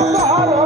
Hello.